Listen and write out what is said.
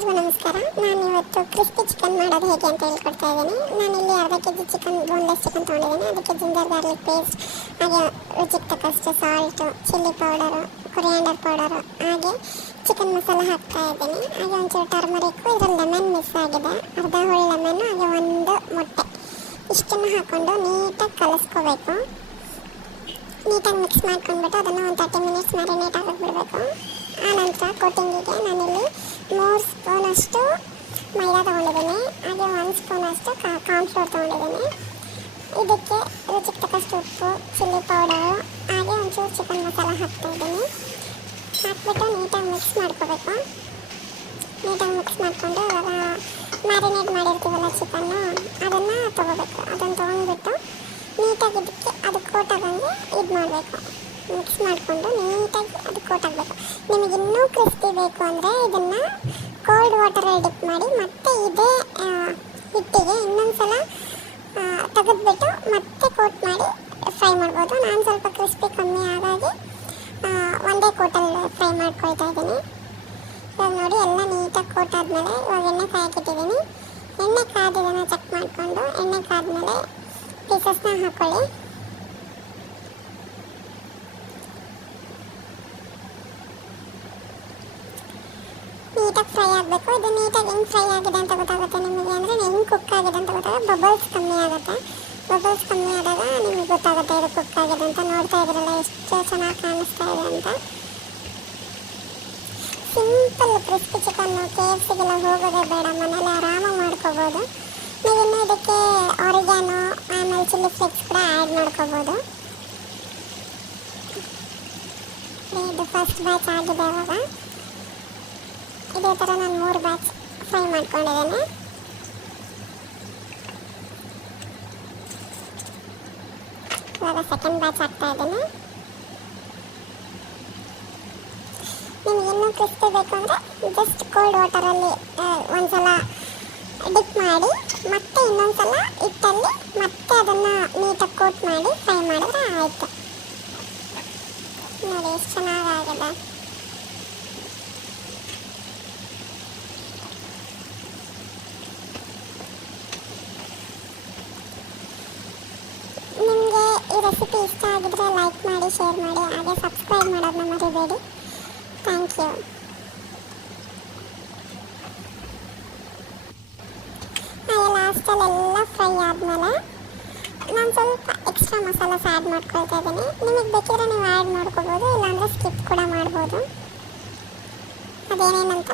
ಎಲ್ಲರಿಗೂ ನಮಸ್ಕಾರ. ನಾನು ಇವತ್ತು ಕ್ರಿಸ್ಪಿ ಚಿಕನ್ ಮಾಡೋದು ಹೇಗೆ ಅಂತ ಹೇಳ್ಕೊಡ್ತಾ ಇದ್ದೀನಿ. ನಾನಿಲ್ಲಿ ಅರ್ಧ ಕೆಜಿ ಚಿಕನ್ ಬೋನ್ಲೆಸ್ ಚಿಕನ್ ತೊಗೊಂಡಿದ್ದೀನಿ. ಅದಕ್ಕೆ ಜಿಂಜರ್ ಗಾರ್ಲಿಕ್ ಪೇಸ್ಟ್, ಹಾಗೆ ರುಚಿಗೆ ತಕ್ಕಷ್ಟು salt, chilli powder, coriander powder, ಹಾಗೆ ಚಿಕನ್ ಮಸಾಲ ಹಾಕ್ತಾ ಇದ್ದೀನಿ. ಹಾಗೆ ಒಂಚೂರು ಟರ್ಮರಿಕ್ಕು, ಇದರಲ್ಲಿ ಲೆಮನ್ ಮಿಕ್ಸ್ ಆಗಿದೆ, ಅರ್ಧ ಹೋಳು ಲೆಮನ್ನು, ಹಾಗೆ ಒಂದು ಮೊಟ್ಟೆ. ಇಷ್ಟನ್ನು ಹಾಕ್ಕೊಂಡು ನೀಟಾಗಿ ಕಲಿಸ್ಕೋಬೇಕು. ನೀಟಾಗಿ ಮಿಕ್ಸ್ ಮಾಡ್ಕೊಂಡ್ಬಿಟ್ಟು ಅದನ್ನು ಒಂದು 30 ಮಿನಿಟ್ಸ್ ಮ್ಯಾರಿನೇಟ್ ಆಗಕ್ಕೆ ಬಿಡಬೇಕು. ಆನಂತರ ಕೋಟಿಂಗಿಗೆ ನಾನಿಲ್ಲಿ 3 ಸ್ಪೂನಷ್ಟು ಮೈದಾ ತೊಗೊಂಡಿದ್ದೀನಿ, ಹಾಗೆ 1 ಸ್ಪೂನಷ್ಟು ಕಾರ್ನ್ಫ್ಲೋರ್ ತೊಗೊಂಡಿದ್ದೀನಿ. ಇದಕ್ಕೆ ರುಚಿಗೆ ತಕ್ಕಷ್ಟು ಉಪ್ಪು, ಚಿಲ್ಲಿ ಪೌಡರು, ಹಾಗೆ ಒಂಚೂರು ಚಿಕನ್ ಮಸಾಲ ಹಾಕ್ತಾಯಿದ್ದೀನಿ. ಹಾಕ್ಬಿಟ್ಟು ನೀಟಾಗಿ ಮಿಕ್ಸ್ ಮಾಡ್ಕೋಬೇಕು. ನೀಟಾಗಿ ಮಿಕ್ಸ್ ಮಾಡಿಕೊಂಡು ಇವಾಗ ಮ್ಯಾರಿನೇಟ್ ಮಾಡಿರ್ತೀವಲ್ಲ ಚಿಕನ್ನು, ಅದನ್ನು ತೊಗೋಬೇಕು. ಅದನ್ನು ತೊಗೊಂಡ್ಬಿಟ್ಟು ನೀಟಾಗಿ ಇದಕ್ಕೆ ಅದು ಕೋಟ್ ಆಗಂಗೆ ಇದು ಮಾಡಬೇಕು. ಮಿಕ್ಸ್ ಮಾಡಿಕೊಂಡು ನೀಟಾಗಿ ಅದು ಕೋಟ್ ಆಗಬೇಕು. ನಿಮಗೆ ಇನ್ನೂ ಕ್ರಿಸ್ಪಿ ಬೇಕು ಅಂದರೆ ಇದನ್ನು ಕೋಲ್ಡ್ ವಾಟರಲ್ಲಿ ಡಿಪ್ ಮಾಡಿ ಮತ್ತೆ ಇದೇ ಹಿಟ್ಟಿಗೆ ಇನ್ನೊಂದು ಸಲ ತೆಗೆದ್ಬಿಟ್ಟು ಮತ್ತೆ ಕೋಟ್ ಮಾಡಿ ಫ್ರೈ ಮಾಡ್ಬೋದು. ನಾನು ಸ್ವಲ್ಪ ಕ್ರಿಸ್ಪಿ ಕಮ್ಮಿ ಆಗಾಗಿ ಒಂದೇ ಕೋಟಲ್ಲಿ ಫ್ರೈ ಮಾಡ್ಕೊಳ್ತಾ ಇದ್ದೀನಿ. ಇವಾಗ ನೋಡಿ ಎಲ್ಲ ನೀಟಾಗಿ ಕೋಟ್ ಆದಮೇಲೆ ಇವಾಗ ಎಣ್ಣೆ ಕಾಯಕ್ಕಿಟ್ಟಿದ್ದೀನಿ. ಎಣ್ಣೆ ಕಾದಿದ್ದನ್ನು ಚೆಕ್ ಮಾಡಿಕೊಂಡು ಎಣ್ಣೆ ಕಾದ್ಮೇಲೆ ಪೀಸಸ್ನ ಹಾಕ್ಕೊಳ್ಳಿ. ನೀಟಾಗಿ ಫ್ರೈ ಆಗಬೇಕು. ಇದು ನೀಟಾಗಿ ಹೆಂಗೆ ಫ್ರೈ ಆಗಿದೆ ಅಂತ ಗೊತ್ತಾಗುತ್ತೆ ನಿಮಗೆ, ಅಂದರೆ ಹೆಂಗೆ ಕುಕ್ ಆಗಿದೆ ಅಂತ ಗೊತ್ತಾಗುತ್ತೆ. ಬಬಲ್ಸ್ ಕಮ್ಮಿ ಆಗುತ್ತೆ. ಬಬಲ್ಸ್ ಕಮ್ಮಿ ಆದಾಗ ನಿಮಗೆ ಗೊತ್ತಾಗುತ್ತೆ ಇದು ಕುಕ್ ಆಗಿದೆ ಅಂತ. ನೋಡ್ತಾ ಇದ್ರಲ್ಲ ಎಷ್ಟು ಚೆನ್ನಾಗಿ ಕಾಣಿಸ್ತಾ ಇದೆ ಅಂತ. ಸಿಂಪಲ್ ಕ್ರಿಸ್ಪಿ ಚಿಕನ್ನು KFCಗೆಲ್ಲ ಹೋಗೋದೇ ಬೇಡ, ಮನೇಲಿ ಆರಾಮಾಗಿ ಮಾಡ್ಕೋಬೋದು. ನೀವಿನ್ನು ಇದಕ್ಕೆ ಆರಿಗ್ಯಾನೋ ಆಮೇಲೆ ಚಿಲ್ಲಿ ಫ್ಲೇಕ್ಸ್ ಕೂಡ ಆ್ಯಡ್ ಮಾಡ್ಕೋಬೋದು. ಇದು ಫಸ್ಟ್ ಬ್ಯಾಚ್ ಆಗಿದೆ. ಇವಾಗ ಇದೇ ಥರ ನಾನು 3 ಬ್ಯಾಚ್ ಫ್ರೈ ಮಾಡ್ಕೊಂಡಿದ್ದೇನೆ. ಇವಾಗ ಸೆಕೆಂಡ್ ಬ್ಯಾಚ್ ಹಾಕ್ತಾ ಇದ್ದೀನಿ. ನಿಮಗೆ ಇನ್ನೂ ಕ್ರಿಸ್ಪಿ ಬೇಕು ಅಂದರೆ ಜಸ್ಟ್ ಕೋಲ್ಡ್ ವಾಟರಲ್ಲಿ ಒಂದ್ಸಲ ಡಿಪ್ ಮಾಡಿ ಮತ್ತೆ ಇನ್ನೊಂದು ಸಲ ಹಿಟ್ಟಲ್ಲಿ ಮತ್ತೆ ಅದನ್ನು ನೀಟಾಗಿ ಕೋಟ್ ಮಾಡಿ ಫ್ರೈ ಮಾಡಿದ್ರೆ ಆಯಿತು. ನೋಡಿ ಎಷ್ಟು ಚೆನ್ನಾಗಿದೆ. ನಿಮಗೆ ಈ ರೆಸಿಪಿ ಇಷ್ಟ ಆಗಿದ್ರೆ ಲೈಕ್ ಮಾಡಿ, ಶೇರ್ ಮಾಡಿ, ಹಾಗೆ ಸಬ್ಸ್ಕ್ರೈಬ್ ಮಾಡೋದನ್ನ ಮರಿಬೇಡಿ. Thank you. ಲಾಸ್ಟಲ್ಲೆಲ್ಲ ಫ್ರೈ ಆದಮೇಲೆ ನಾನು ಸ್ವಲ್ಪ ಎಕ್ಸ್ಟ್ರಾ ಮಸಾಲಾಸ್ ಆ್ಯಡ್ ಮಾಡ್ಕೊಳ್ತಾ ಇದ್ದೀನಿ. ನಿಮಗೆ ಬೇಕಿದ್ರೆ ನೀವು ಆ್ಯಡ್ ಮಾಡ್ಕೋಬೋದು, ಇಲ್ಲಾಂದರೆ ಸ್ಕಿಪ್ ಕೂಡ ಮಾಡ್ಬೋದು. ಅದೇನೇನಂತ